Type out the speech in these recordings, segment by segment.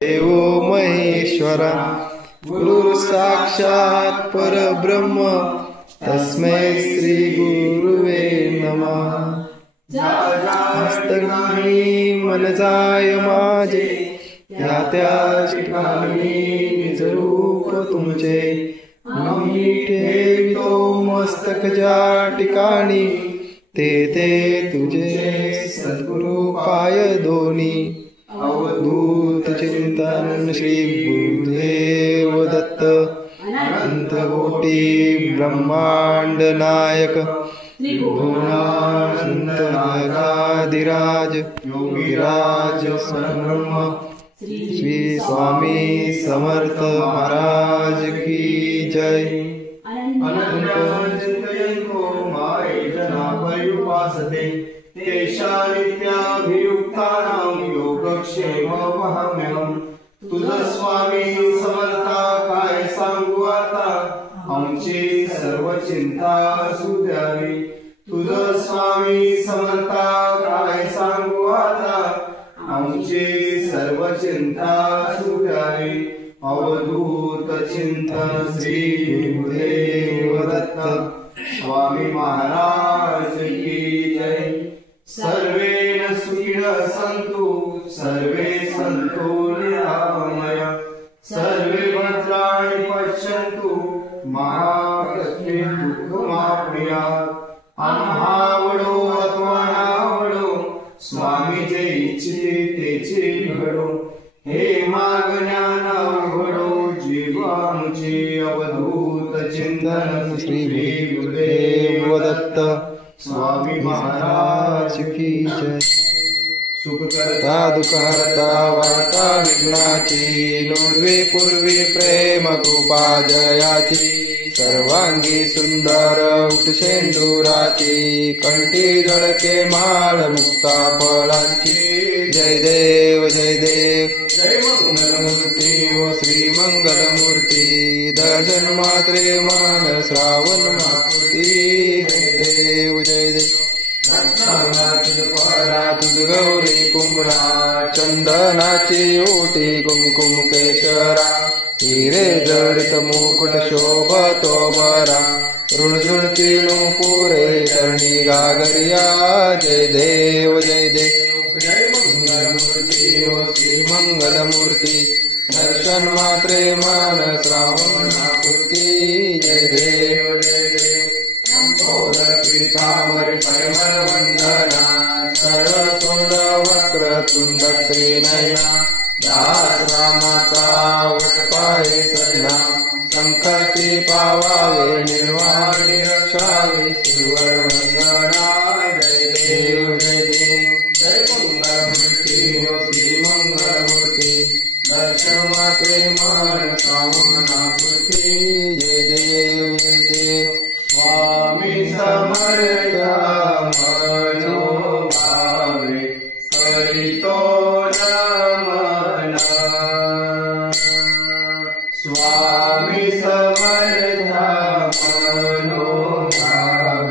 देवो महेश्वरा गुरु साक्षात् परब्रह्म तस्मै श्री गुरुवे नमः। हस्तघाणी मन जाय माझे त्या त्या ठिकाणी निज रूप तुमचे आम्ही ठेवितो मस्तक ज्या ठिकाणी ते तुझे सद्गुरु पाय दोन्ही। अवधूत चिंतन श्री गुरुदेव दत्त अनंत कोटी ब्रह्मांड नायक संत जगाधिराज योगीराज परब्रह्म श्री स्वामी समर्थ महाराज की जय। तेषा नित्याभियुक्तानां योगक्षेममहम्यहम्। तुझ स्वामी समर्था काय सांगू आता आमची सर्व चिंता असू द्यावी। तुझ स्वामी समर्था काय सांगू आता आमची सर्व चिंता असू द्यावी। अवधूत चिंतन श्री गुरुदेव दत्त स्वामी महाराज की जय। सर्वे सुखिनः सन्तु सर्वे सन्तु निरामया सर्वे भद्राणि पश्यन्तु मा कश्चित् दुःखमाप्नुयात्। आम्हावडो अथवा नावडो स्वामी जे इच्छिते तेचे घडो। हे मागण्या घडो जीवांचे अवधूत चिंतन श्री गुरुदेव दत्त स्वामी महाराज की जय। सुखकर्ता दुःखहर्ता वार्ता विघ्नाची नोर्वे पूर्वी प्रेम कृपा जयाची। सर्वांगी सुंदर उठशेंदुराची कंठी झळके माळ मुक्ता फळांची। जय देव जय देव जय मंगलमूर्ती व श्री मंगलमूर्ती दर्शन मात्रे मन श्रावण मापुती। जय देव जय देव तुझ गौरी कुंभरा चंदनाची ओटी कुमकुम केशरा। हिरे जडित मुकुट शोभतो बरा रुणझुणती नूपुरे धरणी गागरिया। जय देव जय देव जय मंगलमूर्ती व श्री मंगलमूर्ती दर्शन मात्रे मन श्रावण मापुती। जय देव जय देव पीतांबरी परिमल वंदना सरसोंड वक्रतुंड त्रिनयना। दास रामाचा वटपाये सजना संकटी पावावे निर्वाणी रक्षावे सुवर वंदना। जय देव जय देव जय मंगलमूर्ती व श्री मंगलमूर्ती दर्शन मात्रे मन श्रावणापुती। जय देव जय देव स्वामी समर्थ मनोभावे करितो नमन। स्वामी समर्थ मनोभावे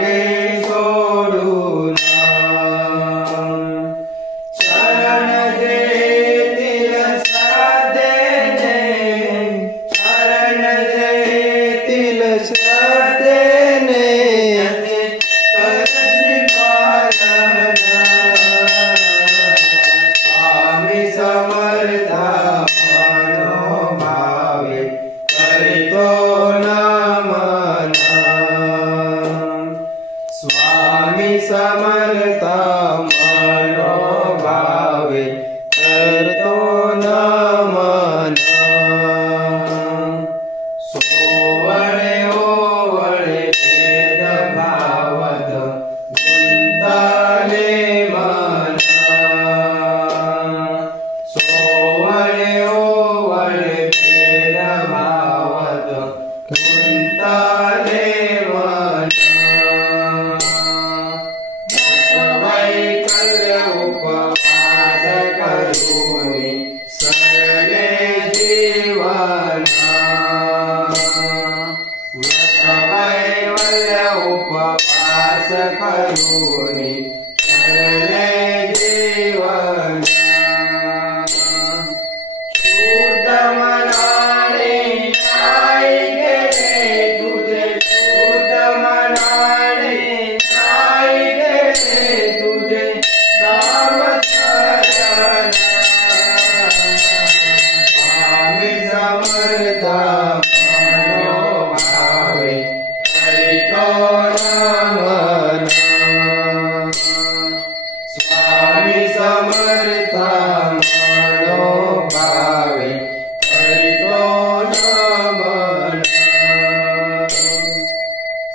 मागे सोडून शरण देतील श्रद्धेने शरण देतील श्रद्धेने करसी पालन स्वामी समर्था मनोभावे करितो नमन स्वामी समर्था मनोभावे करतो नमन सोवळे ओवळे भेदभावत गुंताले मन सोवळे ओवळे भेदभावत गुंताले मन वैकल्य उपवास करूनी सरले जीवन व्रतवैवल्य उपवास करूनी सरले जीवन शुद्ध मनाने नाही गेले तुझे शुद्ध मनाने नाही गेले तुझे नाम स्मरण स्वामी समर्था मनोभावे करितो नमन स्वामी समर्था मनोभावे करितो नमन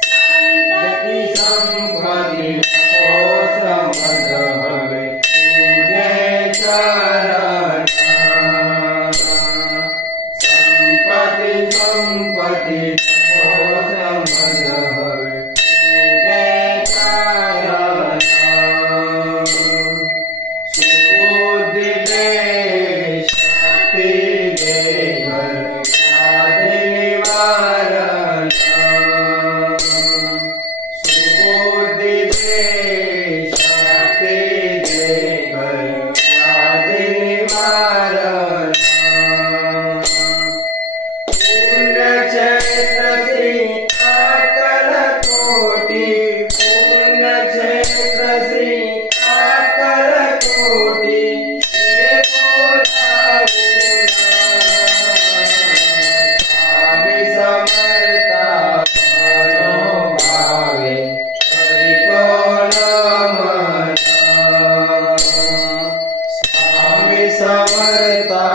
संतती संपत्ती नको समज हवे तुझे चरण संपत्ती संपत्ती नको समज हवे तुझे चरण सुबुद्धी दे शक्ती दे व्याधी निवारण सुबुद्धी दे शक्ती दे व्याधी निवारण पुण्यक्षेत्र श्री अक्कलकोटी पुण्यक्षेत्र श्री अक्कलकोटी हे बोलावून स्वामी समर्था मनोभावे करितो नमन स्वामी समर्था